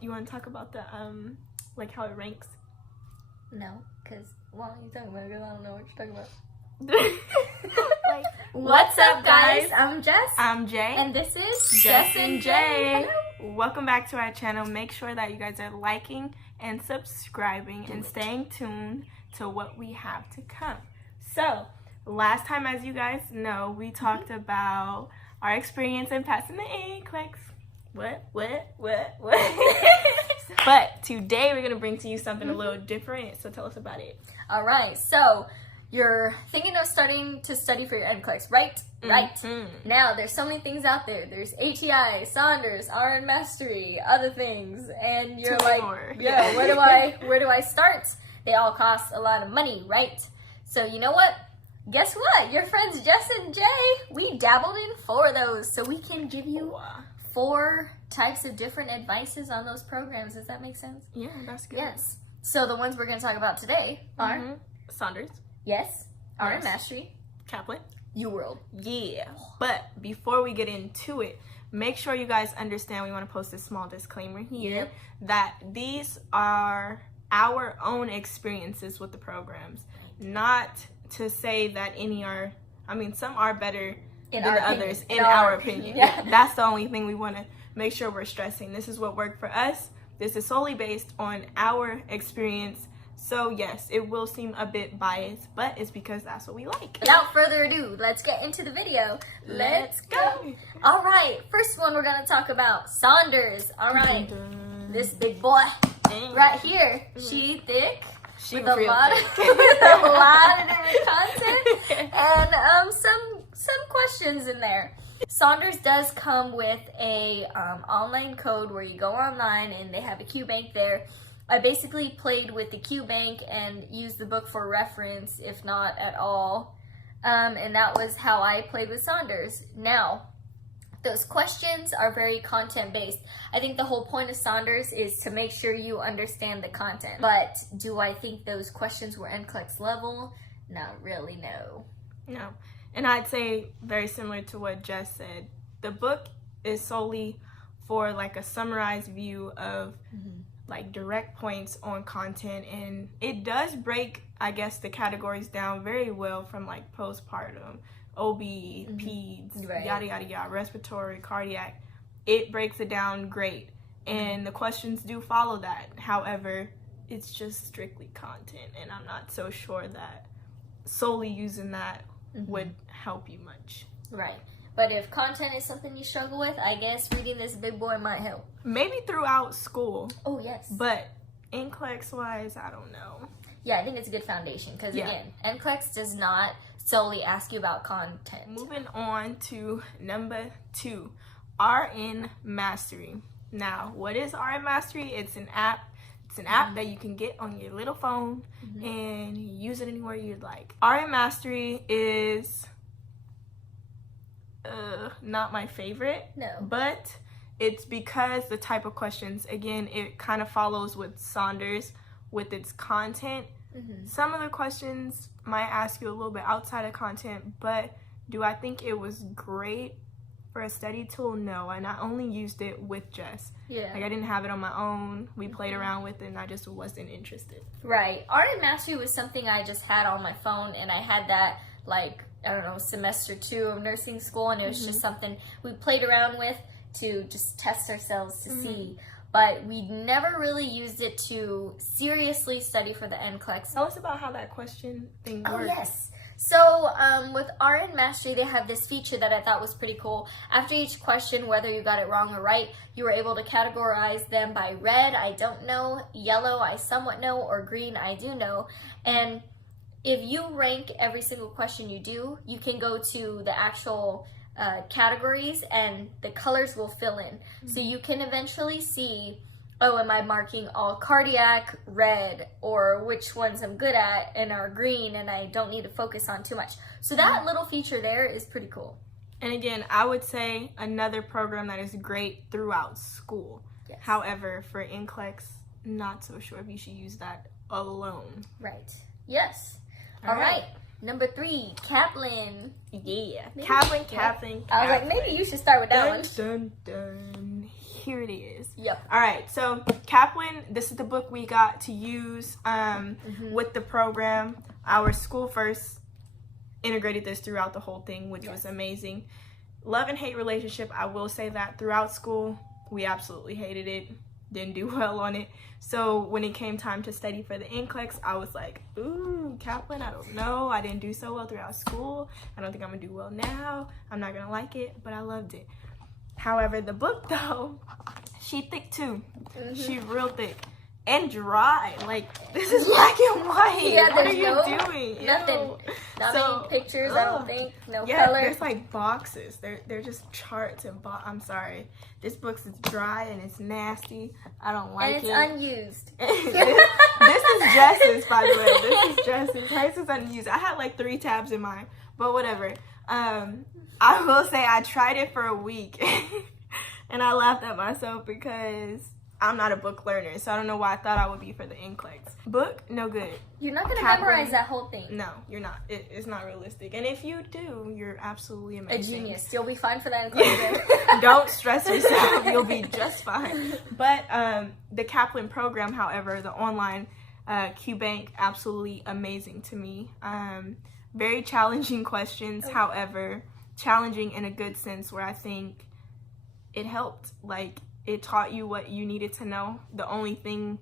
You want to talk about the like how it ranks? No, because why are you talking about it? Because I don't know what you're talking about. What's up, guys? I'm Jess. I'm Jay. And this is Jess and Jay. Hello. Welcome back to our channel. Make sure that you guys are liking and subscribing and staying tuned to what we have to come. So, last time, as you guys know, we talked about our experience in passing the NCLEX. What? But today we're going to bring to you something a little different, so tell us about it. All right, so you're thinking of starting to study for your NCLEX, right? Right. Now, there's so many things out there. There's ATI, Saunders, RN Mastery, other things, and you're like, yeah, where do I start? They all cost a lot of money, right? So you know what? Guess what? Your friends Jess and Jay, we dabbled in 4 of those, so we can give you 4 types of different advices on those programs. Does that make sense? Yeah, that's good. Yes. So the ones we're going to talk about today are Saunders. Yes. RN Mastery. Kaplan. UWorld. Yeah. But before we get into it, make sure you guys understand, we want to post a small disclaimer here that these are our own experiences with the programs. Not to say that any are, some are better than others in our opinion. Yeah. That's the only thing we want to make sure we're stressing. This is what worked for us. This is solely based on our experience. So yes, it will seem a bit biased, but it's because that's what we like. Without further ado, let's get into the video. Let's go. All right, first one we're going to talk about Saunders. All right, this big boy right here. She thick. With a lot of different content and some questions in there. Saunders does come with a online code where you go online and they have a QBank there. I basically played with the QBank and used the book for reference, if not at all, and that was how I played with Saunders. Now, those questions are very content-based. I think the whole point of Saunders is to make sure you understand the content. But do I think those questions were NCLEX level? Not really, no. No. And I'd say very similar to what Jess said. The book is solely for like a summarized view of like direct points on content. And it does break, I guess, the categories down very well from like postpartum, OB, peds, yada, yada, yada, respiratory, cardiac. It breaks it down great. And the questions do follow that. However, it's just strictly content. And I'm not so sure that solely using that would help you much. Right. But if content is something you struggle with, I guess reading this big boy might help. Maybe throughout school. Oh, yes. But NCLEX-wise, I don't know. Yeah, I think it's a good foundation. Because, again, NCLEX does not solely ask you about content. Moving on to number 2, RN Mastery. Now, what is RN Mastery? It's an app. It's an app that you can get on your little phone and use it anywhere you'd like. RN Mastery is not my favorite. No. But it's because the type of questions, again, it kind of follows with Saunders with its content. Some of the questions might ask you a little bit outside of content, but do I think it was great for a study tool? No, and I only used it with Jess. Yeah. Like I didn't have it on my own. We played around with it and I just wasn't interested. Right. RN Mastery was something I just had on my phone, and I had that like, I don't know, semester 2 of nursing school, and it was just something we played around with to just test ourselves to see. But we never really used it to seriously study for the NCLEX. Tell us about how that question thing works. Oh, yes. So with RN Mastery, they have this feature that I thought was pretty cool. After each question, whether you got it wrong or right, you were able to categorize them by red, I don't know, yellow, I somewhat know, or green, I do know. And if you rank every single question you do, you can go to the actual categories and the colors will fill in. So you can eventually see, oh, am I marking all cardiac red, or which ones I'm good at and are green and I don't need to focus on too much. So that little feature there is pretty cool. And again, I would say another program that is great throughout school. Yes. However, for NCLEX, not so sure if you should use that alone. Right. Yes. All right. Number 3, Kaplan. Yeah. Kaplan. I was like, maybe you should start with that one. Dun, dun. here it is. Yep. All right, so Kaplan, this is the book we got to use with the program. Our school first integrated this throughout the whole thing, which was amazing. Love and hate relationship, I will say that throughout school, we absolutely hated it. Didn't do well on it. So when it came time to study for the NCLEX, I was like, ooh, Kaplan, I don't know. I didn't do so well throughout school. I don't think I'm going to do well now. I'm not going to like it, but I loved it. However, the book, though, she thick, too. She real thick. And dry. Like, this is black and white. Yeah, what are you doing? Nothing. Ew. Not many pictures, I don't think. No yeah, color. there's like boxes. They're just charts and I'm sorry. This book's is dry and it's nasty. I don't like it. And it's unused. This is Jess's, by the way. This is Jess's. Hers is unused. I had like 3 tabs in mine, but whatever. I will say I tried it for a week and I laughed at myself because I'm not a book learner, so I don't know why I thought I would be for the NCLEX. Book, no good. You're not going to memorize that whole thing. No, you're not. It's not realistic. And if you do, you're absolutely amazing. A genius. You'll be fine for that NCLEX. Don't stress yourself. You'll be just fine. But the Kaplan program, however, the online QBank, absolutely amazing to me. Very challenging questions, however, challenging in a good sense where I think it helped. Like, it taught you what you needed to know. The only thing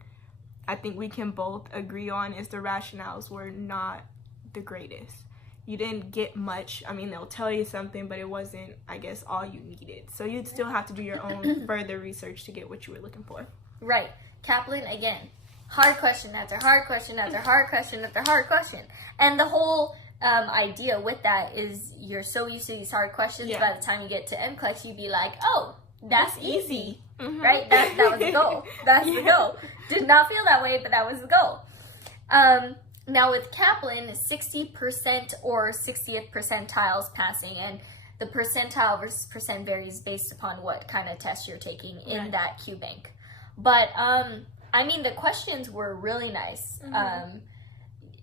I think we can both agree on is the rationales were not the greatest. You didn't get much. I mean, they'll tell you something, but it wasn't, I guess, all you needed. So you'd still have to do your own further research to get what you were looking for. Right. Kaplan, again, hard question after hard question after hard question after hard question. And the whole idea with that is you're so used to these hard questions, by the time you get to NCLEX, you'd be like, oh, that's easy. Right? That was the goal. That's the goal. Did not feel that way, but that was the goal. Now with Kaplan, 60% or 60th percentiles passing, and the percentile versus percent varies based upon what kind of test you're taking in that QBank. But, I mean, the questions were really nice.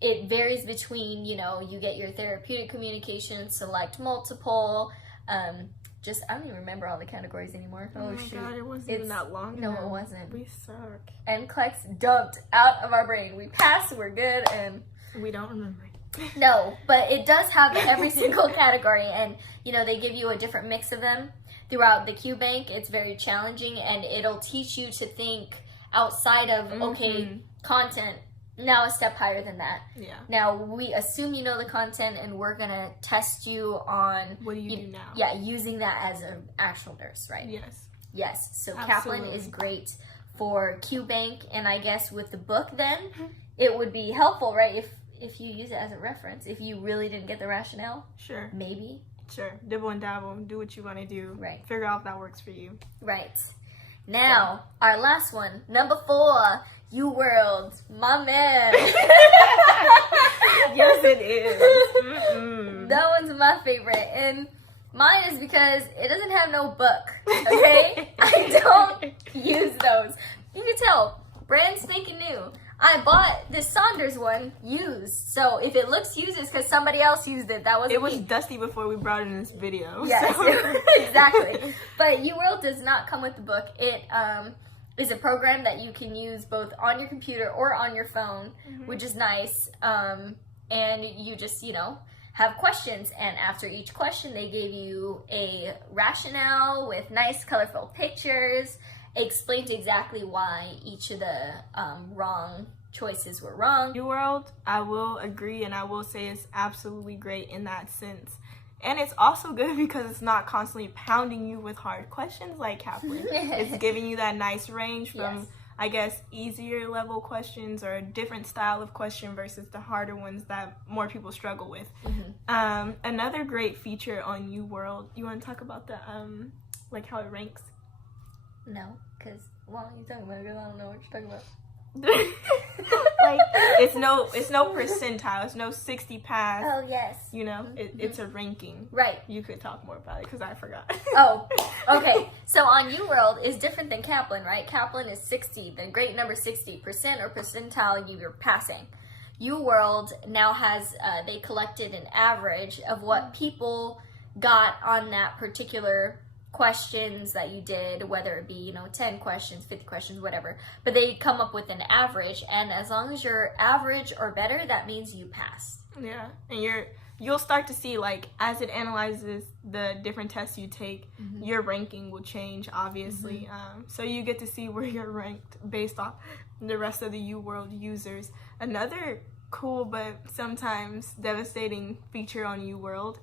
It varies between, you know, you get your therapeutic communication, select multiple, I don't even remember all the categories anymore. Oh my God, it wasn't even that long. No, it wasn't. We suck. NCLEX dumped out of our brain. We passed, we're good, and we don't remember. No, but it does have every single category, and you know, they give you a different mix of them throughout the QBank. It's very challenging, and it'll teach you to think outside of content. Now a step higher than that. Yeah. Now we assume you know the content, and we're gonna test you on what do you do now? Yeah, using that as an actual nurse, right? Yes. Yes. So Kaplan is great for QBank, and I guess with the book, then it would be helpful, right? If you use it as a reference, if you really didn't get the rationale. Sure. Maybe. Sure. Dibble and dabble. Do what you want to do. Right. Figure out if that works for you. Right. Now, our last one, number 4. UWorld, my man. Yes, it is. That one's my favorite, and mine is because it doesn't have no book. Okay, I don't use those. You can tell, brand spanking new. I bought this Saunders one used, so if it looks used, it's because somebody else used it. That wasn't It was dusty before we brought it in this video. Yes, so. Exactly. But UWorld does not come with the book. It is a program that you can use both on your computer or on your phone, which is nice. And you just, you know, have questions, and after each question, they gave you a rationale with nice, colorful pictures. Explained exactly why each of the wrong choices were wrong. UWorld, I will agree, and I will say it's absolutely great in that sense. And it's also good because it's not constantly pounding you with hard questions like Kaplan. It's giving you that nice range from, I guess, easier level questions or a different style of question versus the harder ones that more people struggle with. Another great feature on UWorld, you want to talk about the, like how it ranks? No, because, well, you're talking about it because I don't know what you're talking about. Like, it's no percentile. It's no 60 pass. Oh, yes. You know, it's a ranking. Right. You could talk more about it because I forgot. Oh, okay. So on UWorld is different than Kaplan, right? Kaplan is 60, the great number 60% or percentile you're passing. UWorld now has, they collected an average of what people got on that particular questions that you did, whether it be 10 questions, 50 questions, whatever, but they come up with an average, and as long as you're average or better, that means you passed. Yeah, and you'll start to see, like, as it analyzes the different tests you take, your ranking will change, obviously. So you get to see where you're ranked based off the rest of the UWorld users. Another cool but sometimes devastating feature on UWorld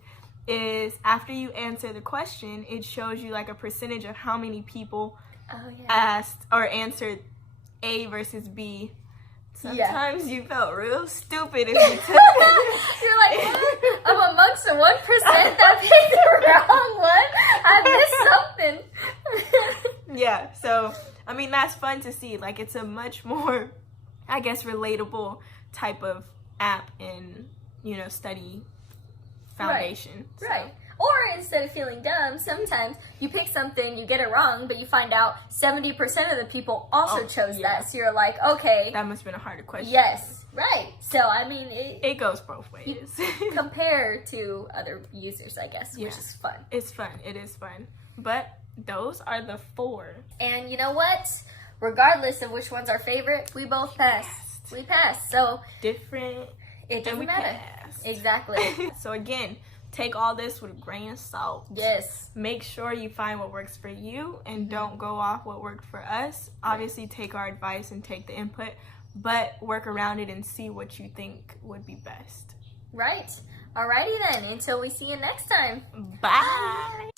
is after you answer the question, it shows you like a percentage of how many people asked or answered A versus B. Sometimes you felt real stupid if you took it. You're like, I'm amongst the 1% that picked the wrong one. I missed something. Yeah, so I mean that's fun to see. Like it's a much more, I guess, relatable type of app in study foundation. Right. Or instead of feeling dumb, sometimes you pick something, you get it wrong, but you find out 70% of the people also chose that. So you're like, okay. That must have been a harder question. Yes, right. So, I mean, it goes both ways. Compare to other users, I guess, which is fun. It's fun. It is fun. But those are the 4. And you know what? Regardless of which one's our favorite, we both passed. We passed. So, different. It doesn't matter. Passed. Exactly. So, again, take all this with a grain of salt. Yes. Make sure you find what works for you and don't go off what worked for us. Obviously, take our advice and take the input, but work around it and see what you think would be best. Right. Alrighty then. Until we see you next time. Bye.